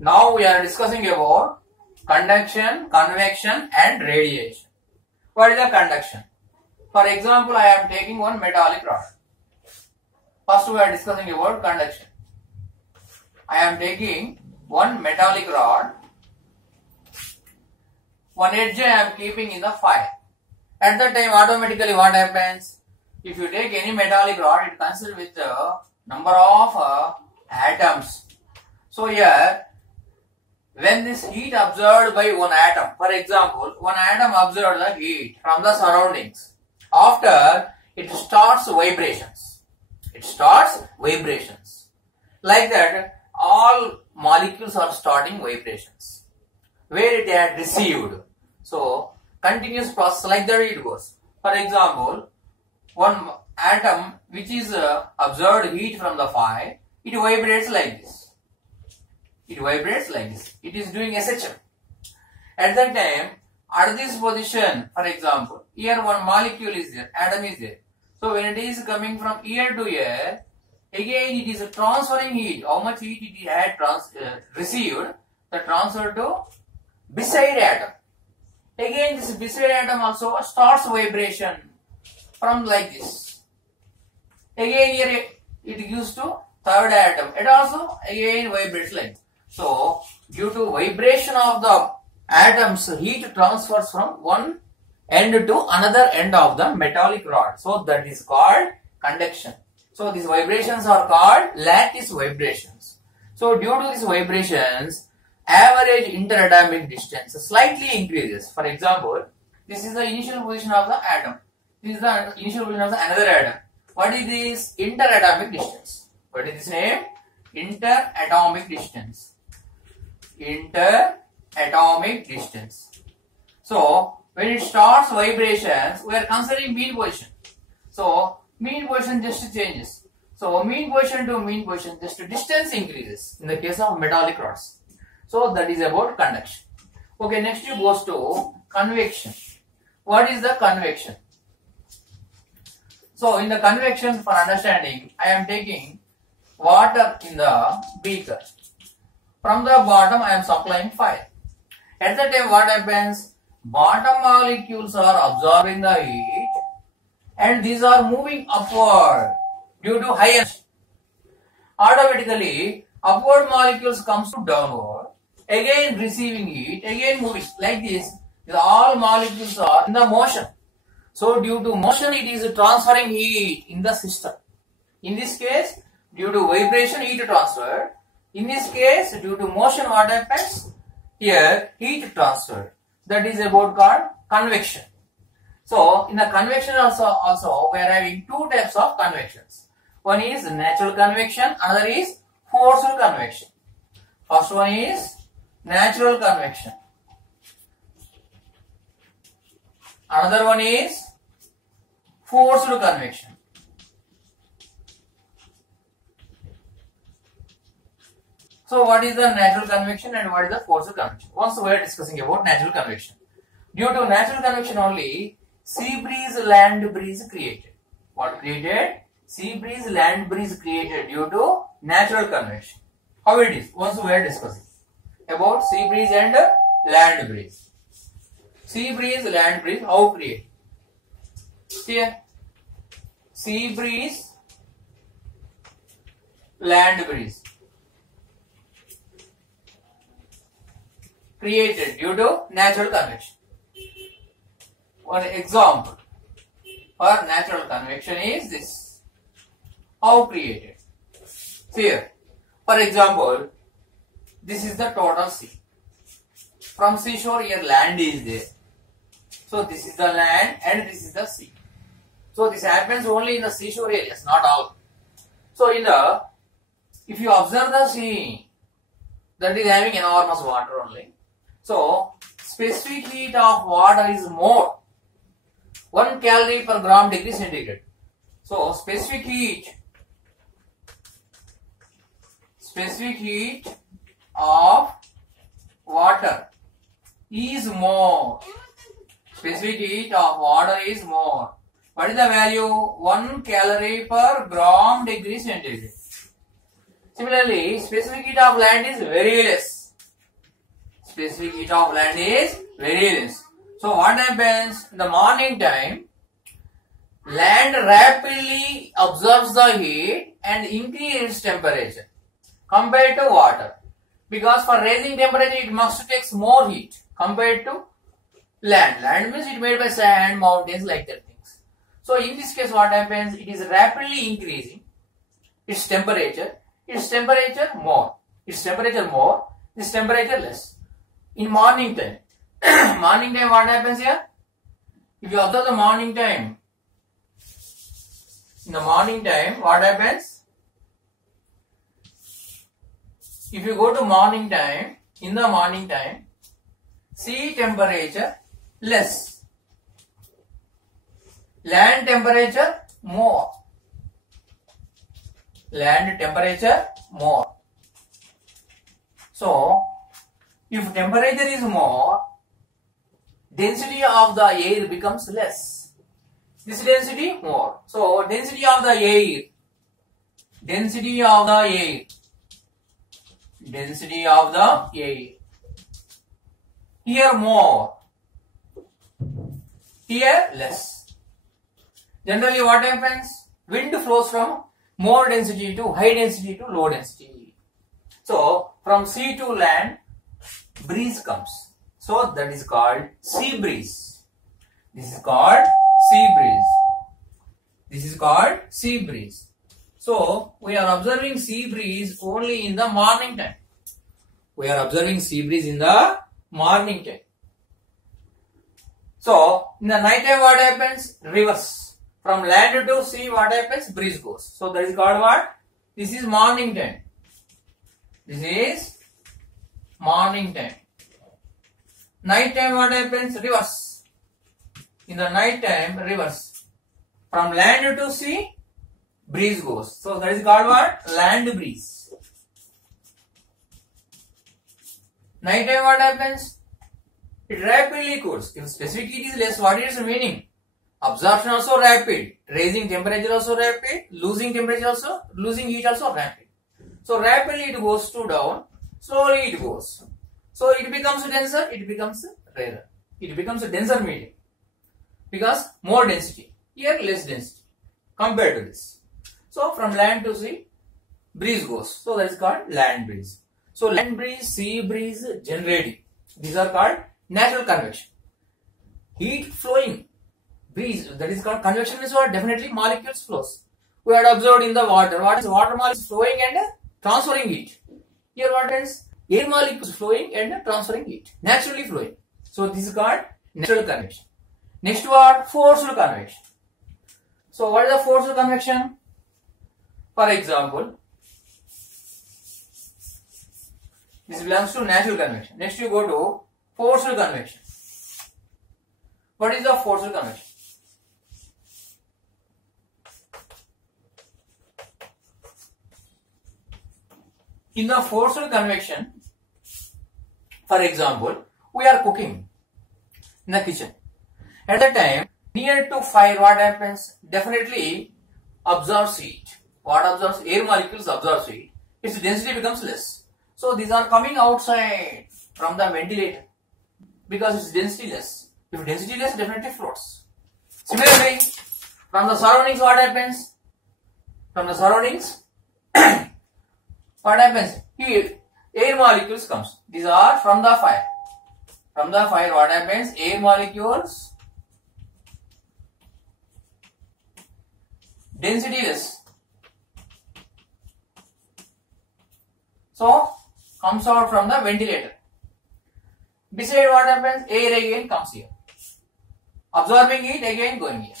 Now we are discussing about conduction, convection and radiation. What is the conduction? For example, I am taking one metallic rod. First we are discussing about conduction. I am taking one metallic rod. One edge I am keeping in the fire. At that time automatically what happens? If you take any metallic rod, it consists with a number of atoms. So here, when this heat absorbed by one atom, for example, one atom absorbs the heat from the surroundings. After, it starts vibrations. It starts vibrations. Like that, all molecules are starting vibrations. Where it had received. So, continuous process like that it goes. For example, one atom which is absorbed heat from the fire, it vibrates like this. It vibrates like this. It is doing SHM. At that time, at this position, for example, here one molecule is there, atom is there. So when it is coming from here to here, again it is transferring heat. How much heat it had received, the transfer to beside atom. Again this beside atom also starts vibration from like this. Again here it gives to third atom. It also again vibrates like this. So, due to vibration of the atoms, heat transfers from one end to another end of the metallic rod. So, that is called conduction. So, these vibrations are called lattice vibrations. So, due to these vibrations, average interatomic distance slightly increases. For example, this is the initial position of the atom. This is the initial position of the another atom. What is this? Interatomic distance. What is this name? Interatomic distance. Interatomic distance. So, when it starts vibrations, we are considering mean position. So, mean position just changes. So, mean position to mean position, just distance increases in the case of metallic rods. So, that is about conduction. Okay, next you goes to convection. What is the convection? So, in the convection, for understanding, I am taking water in the beaker. From the bottom, I am supplying fire. At that time, what happens? Bottom molecules are absorbing the heat and these are moving upward due to high energy. Automatically, upward molecules comes to downward, again receiving heat, again moving like this. All molecules are in the motion. So, due to motion, it is transferring heat in the system. In this case, due to vibration, heat transfer. In this case, due to motion, what happens? Here, heat transfer. That is about called convection. So, in the convection also we are having two types of convections. One is natural convection, another is forced convection. First one is natural convection. Another one is forced convection. So, what is the natural convection and what is the forced convection? Once we are discussing about natural convection. Due to natural convection only, sea breeze, land breeze created. What created? Sea breeze, land breeze created due to natural convection. How it is? Once we are discussing about sea breeze and land breeze. Sea breeze, land breeze, how created? Here, sea breeze, land breeze. Created due to natural convection. One example for natural convection is this. How created? Here, for example, this is the total sea. From seashore here land is there. So this is the land and this is the sea. So this happens only in the seashore areas, not all. So if you observe the sea, that is having enormous water only. So, specific heat of water is more, 1 calorie per gram degree centigrade. So, specific heat of water is more. Specific heat of water is more. What is the value? 1 calorie per gram degree centigrade. Similarly, specific heat of land is very less. specific heat of land is very less. So what happens in the morning time? Land rapidly absorbs the heat and increases its temperature compared to water. Because for raising temperature, it must take more heat compared to land. Land means it made by sand, mountains, like that things. So in this case, what happens? It is rapidly increasing its temperature. Its temperature more. Its temperature more. Its temperature less. In morning time, morning time, what happens here? If you observe the morning time, in the morning time, what happens? If you go to morning time, in the morning time, sea temperature less, land temperature more, land temperature more. So, if temperature is more, density of the air becomes less. This density more. So, density of the air, density of the air, density of the air. Here more, here less. Generally what happens? Wind flows from more density to high density to low density. So, from sea to land, breeze comes. So, that is called sea breeze. This is called sea breeze. This is called sea breeze. So, we are observing sea breeze only in the morning time. We are observing sea breeze in the morning time. So, in the night time what happens? Reverse. From land to sea what happens? Breeze goes. So, that is called what? This is morning time. This is morning time. Night time what happens? Reverse. In the night time, reverse. From land to sea, breeze goes. So that is called what? Land breeze. Night time what happens? It rapidly cools. If specific heat is less, what is its meaning? Absorption also rapid. Raising temperature also rapid. Losing temperature also, losing heat also rapid. So rapidly it goes to down. Slowly it goes. So it becomes denser, it becomes rarer. It becomes a denser medium. Because more density. Here less density. Compared to this. So from land to sea, breeze goes. So that is called land breeze. So land breeze, sea breeze, generating. These are called natural convection. Heat flowing. Breeze, that is called convection is what? Definitely molecules flows. We had observed in the water. What is water molecules flowing and transferring heat. Here what is? Air molecules flowing and transferring heat. Naturally flowing. So this is called natural convection. Next word, forced convection. So what is the forced convection? For example, this belongs to natural convection. Next you go to forced convection. What is the forced convection? In the forced convection, for example, we are cooking in the kitchen. At the time, near to fire, what happens? Definitely absorbs heat. What absorbs? Air molecules absorb heat. Its density becomes less. So these are coming outside from the ventilator because its density less. If density less, definitely floats. Similarly, from the surroundings, what happens? From the surroundings, what happens? Here, air molecules comes. These are from the fire. From the fire, what happens? Air molecules, density less. So, comes out from the ventilator. Beside what happens? Air again comes here. Absorbing it, again going here.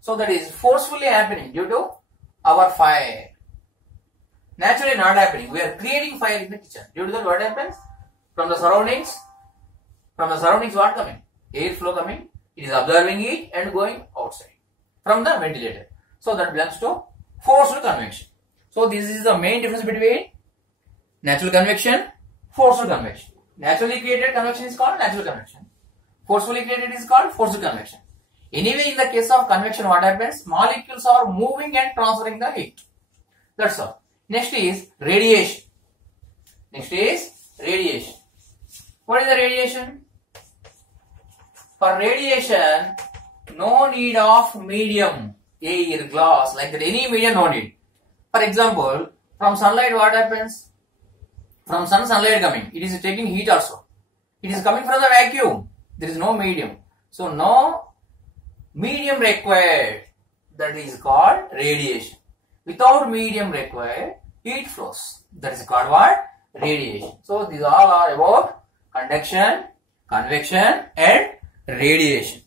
So, that is forcefully happening due to our fire. Naturally not happening. We are creating fire in the kitchen. Due to that, what happens? From the surroundings what coming? Air flow coming. It is absorbing it and going outside from the ventilator. So that belongs to forced convection. So this is the main difference between natural convection, forced convection. Naturally created convection is called natural convection. Forcefully created is called forced convection. Anyway, in the case of convection, what happens? Molecules are moving and transferring the heat. That's all. Next is radiation. Next is radiation. What is the radiation? For radiation, no need of medium, air, glass, like that. Any medium, no need. For example, from sunlight, what happens? From sun, sunlight coming. It is taking heat also. It is coming from the vacuum. There is no medium. So, no medium required. That is called radiation. Without medium required, heat flows. That is called what? Radiation. So, these all are about conduction, convection and radiation.